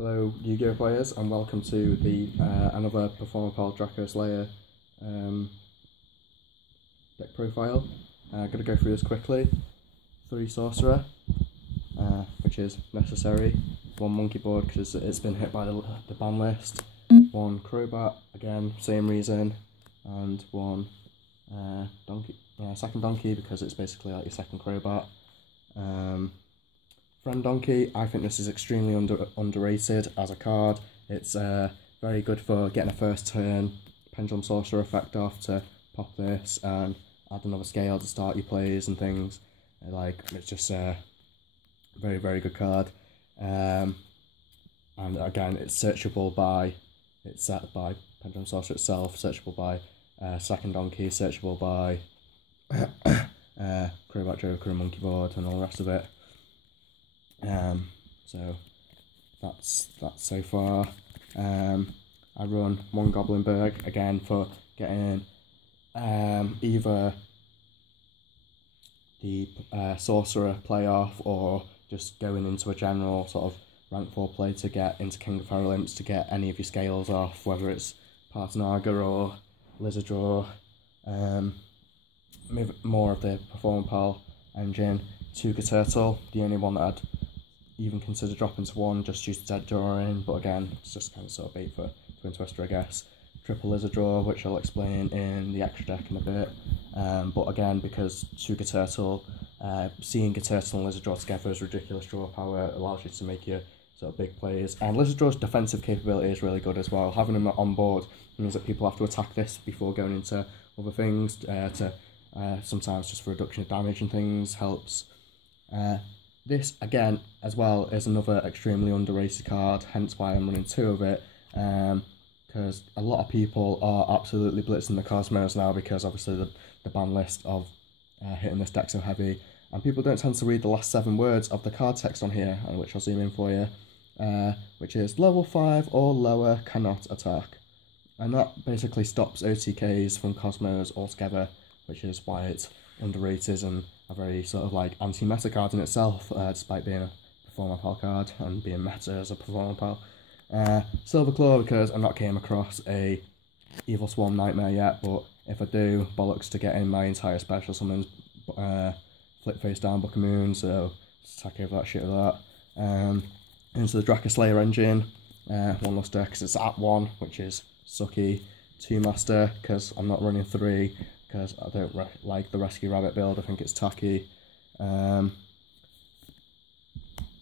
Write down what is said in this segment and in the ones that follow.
Hello Yu-Gi-Oh players and welcome to the another PePe Draco Slayer deck profile. I'm going to go through this quickly. 3 Sorcerer, which is necessary. 1 Monkey Board because it's been hit by the ban list. 1 Crobat, again same reason, and 1 Donkey, second Donkey because it's basically like your second Crobat. Friend Donkey, I think this is extremely underrated as a card. It's very good for getting a first turn Pendulum Sorcerer effect off to pop this and add another scale to start your plays and things. It's just a very, very good card. And again, it's searchable by, it's set by Pendulum Sorcerer itself, searchable by second Donkey, searchable by Crobat Joker and Monkey Board and all the rest of it. So that's so far. I run 1 Goblinberg again for getting either the Sorcerer playoff or just going into a general sort of rank 4 play to get into King of Feral Imps to get any of your scales off, whether it's Partanaga or Lizardraw. More of the PePe engine. Tuga Turtle, the only one that I'd even consider dropping to 1 just due to dead drawing, but again, it's just kind of sort of bait for Twin Twister, I guess. Triple Lizardraw, which I'll explain in the extra deck in a bit. But again, because Tuga Turtle, seeing a Turtle and Lizardraw together is ridiculous draw power, it allows you to make your sort of big plays. And Lizardraw's defensive capability is really good as well. Having him on board means that people have to attack this before going into other things, sometimes just for reduction of damage and things helps. This, again, as well, is another extremely underrated card, hence why I'm running 2 of it, because a lot of people are absolutely blitzing the Cosmos now because obviously the ban list of hitting this deck so heavy, and people don't tend to read the last 7 words of the card text on here, which I'll zoom in for you, which is level 5 or lower cannot attack, and that basically stops OTKs from Cosmos altogether, which is why it's underrated and a very sort of like anti-meta card in itself, despite being a PePe card and being meta as a PePe. Silver Claw because I've not came across a Evil Swarm Nightmare yet, but if I do, bollocks to get in my entire special summons, flip face down Book of Moon, so just attack over that shit with that. Into the Draco Slayer engine, 1 Luster because it's at 1, which is sucky. 2 Master because I'm not running 3. Because I don't like the Rescue Rabbit build, I think it's tacky. I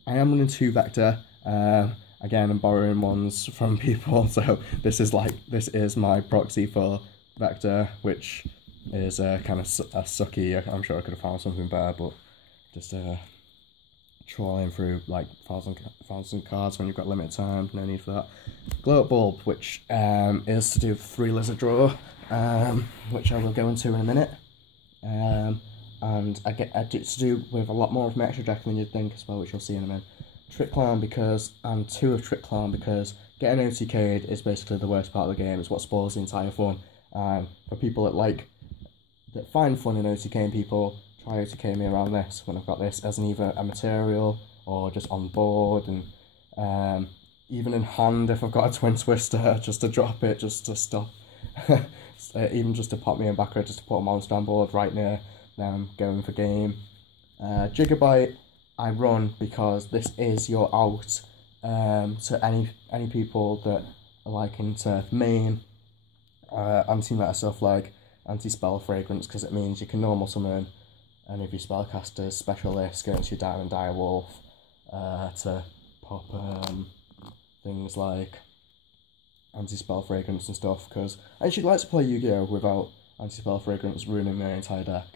am running 2 Vector. Again, I'm borrowing ones from people, so this is my proxy for Vector, which is kind of a sucky. I'm sure I could have found something better, but just trawling through like 1,000 cards when you've got limited time, no need for that. Glow Up Bulb, which is to do with 3 Lizardraw. Which I will go into in a minute, and it's to do with a lot more of my extra deck than you'd think as well, which you'll see in a minute. Trick Clown and 2 of Trick Clown because getting OTK'd is basically the worst part of the game. It's what spoils the entire fun. For people that find fun in OTKing people, try OTK me around this when I've got this as either a material or just on board, and even in hand if I've got a Twin Twister, just to drop it, just to stop. Even just to pop me in back row, just to put a monster on board right near them going for game. Gigabyte I run because this is your out to any people that are like into main anti-meta stuff like anti-spell fragrance, because it means you can normal summon any of your spellcasters, specialists, go into your Diamond Dire Wolf to pop things like anti-spell fragrance and stuff, because I actually like to play Yu-Gi-Oh without anti-spell fragrance ruining my entire deck.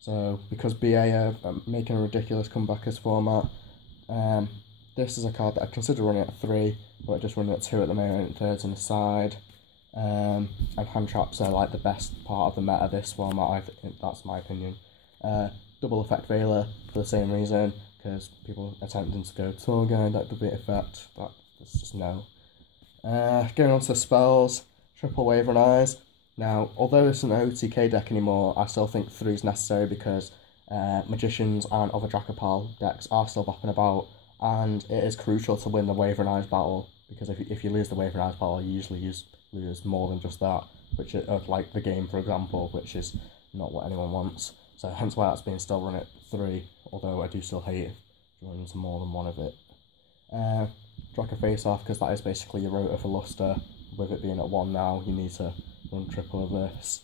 So because BA are making a ridiculous comeback as format, this is a card that I consider running at 3, but I just run it at 2 at the moment, 3rds on the side. And hand traps are like the best part of the meta this format, that's my opinion. Double Effect Veiler for the same reason, because people attempting to go Torga, that could be effect, that's just no. Going on to the spells, Triple Wavering Eyes. Now, although it's an OTK deck anymore, I still think 3 is necessary because Magicians and other Dracopal decks are still bopping about, and it is crucial to win the Wavering Eyes battle, because if you lose the Wavering Eyes battle, you usually lose more than just that, which is like the game, for example, which is not what anyone wants. So hence why that's been still run at 3, although I do still hate running to more than one of it. Draco Face Off, because that is basically your rota for Luster. With it being at 1 now, you need to run triple of this.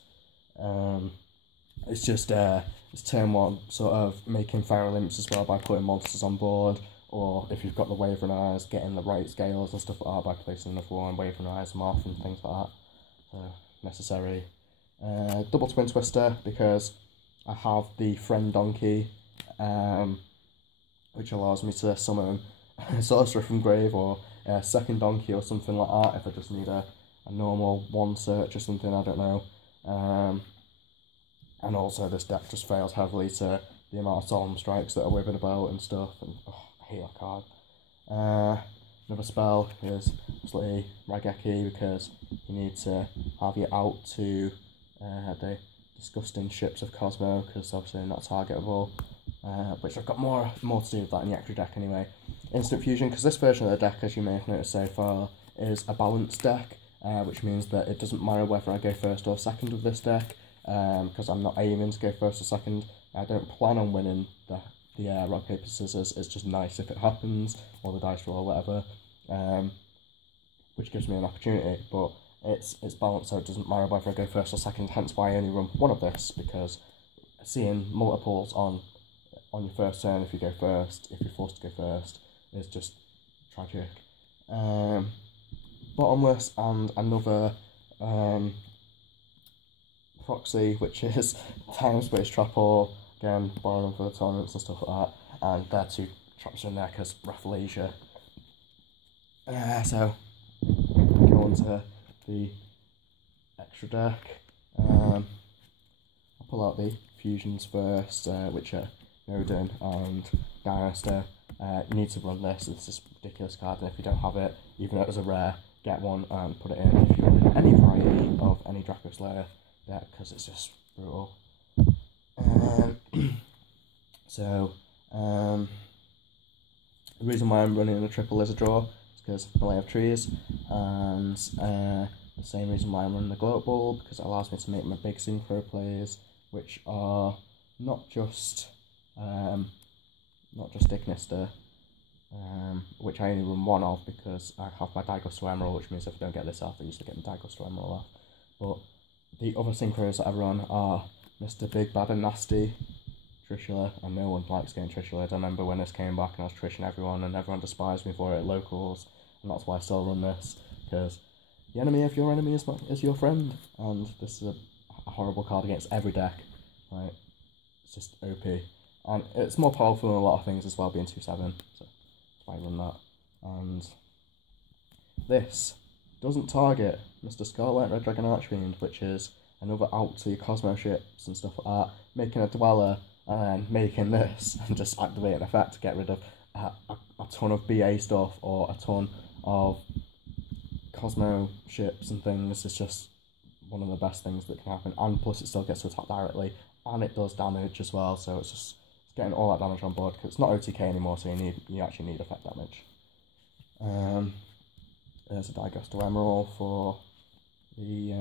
It's just it's turn 1 sort of making feral imps as well by putting monsters on board, or if you've got the Wavering Eyes, getting the right scales and stuff like that by placing another one, Wavering Eyes them off and things like that. So necessary. Double Twin Twister, because I have the Friend Donkey, which allows me to summon a Sorcerer from Grave, or a second Donkey or something like that, if I just need a normal 1 search or something, I don't know. And also this deck just fails heavily to the amount of Solemn Strikes that are whipping about and stuff, and I hate that card. Another spell is obviously Raigeki, because you need to have you out to the disgusting ships of Cosmo, because obviously they're not targetable, which I've got more to do with that in the extra deck anyway. Instant Fusion, because this version of the deck, as you may have noticed so far, is a balanced deck, which means that it doesn't matter whether I go first or second with this deck, because I'm not aiming to go first or second. I don't plan on winning the rock, paper, scissors. It's just nice if it happens, or the dice roll or whatever, which gives me an opportunity, but it's balanced, so it doesn't matter whether I go first or second, hence why I only run 1 of this, because seeing multiples on your first turn if you go first, if you're forced to go first, is just tragic. Bottomless, and another proxy, which is Time Space Trapple, again borrowing for the tournaments and stuff like that, and there are 2 traps in there because Rafflesia. So go on to the extra deck. I'll pull out the fusions first, which are Odin and Dynasty. You need to run this. It's this ridiculous card, and if you don't have it, even though it was a rare, get one and put it in if you're in any variety of any Draco Slayer deck, because it's just brutal. The reason why I'm running a triple is a draw, is because I have trees, and the same reason why I'm running the Global, because it allows me to make my big synchro plays, which are not just Ignister, which I only run 1 of because I have my Daigos to Emerald, which means if I don't get this off, I usually get my Daigos to Emerald off. But the other synchros that I run are Mr. Big Bad and Nasty, Trishula, and no one likes getting Trishula. I remember when this came back and I was trishing everyone, and everyone despised me for it at locals, and that's why I still run this, because the enemy of your enemy is your friend, and this is a horrible card against every deck. Right? It's just OP. And it's more powerful than a lot of things as well, being 2/7, so that's why I run that. And this doesn't target Mr. Scarlet Red Dragon Archfiend, which is another out to your Cosmo ships and stuff like that, making a Dweller, and then making this, and just activate an effect to get rid of a ton of BA stuff, or a ton of Cosmo ships and things. It's just one of the best things that can happen, and plus it still gets to attack directly, and it does damage as well, so it's getting all that damage on board, because it's not OTK anymore, so you actually need effect damage. There's a Daigos to Emerald for the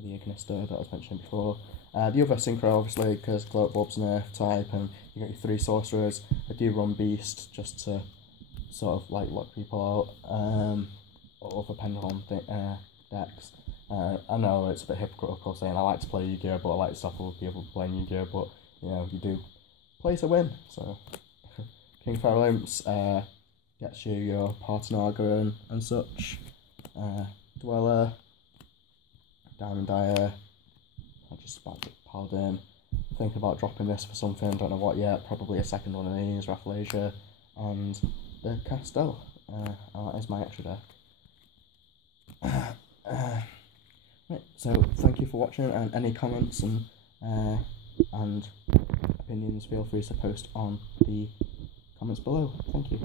Ignister that I was mentioning before. The other synchro, obviously, because Gloat Bulb's nerf type, and you got your 3 sorcerers. I do run Beast just to sort of like lock people out, or other Pendulum decks. I know it's a bit hypocritical saying I like to play Yu-Gi-Oh, but I like to stop other people playing Yu-Gi-Oh, but you know, you do play to win, so King Feral Imps gets you your Partinaga and such. Dweller, Diamond Dyer, I just about to Paladin. Think about dropping this for something, don't know what yet, probably a second one of these, Rafflesia, and the Castell, and that is my extra deck. Right, so thank you for watching, and any comments and opinions, feel free to post on the comments below. Thank you.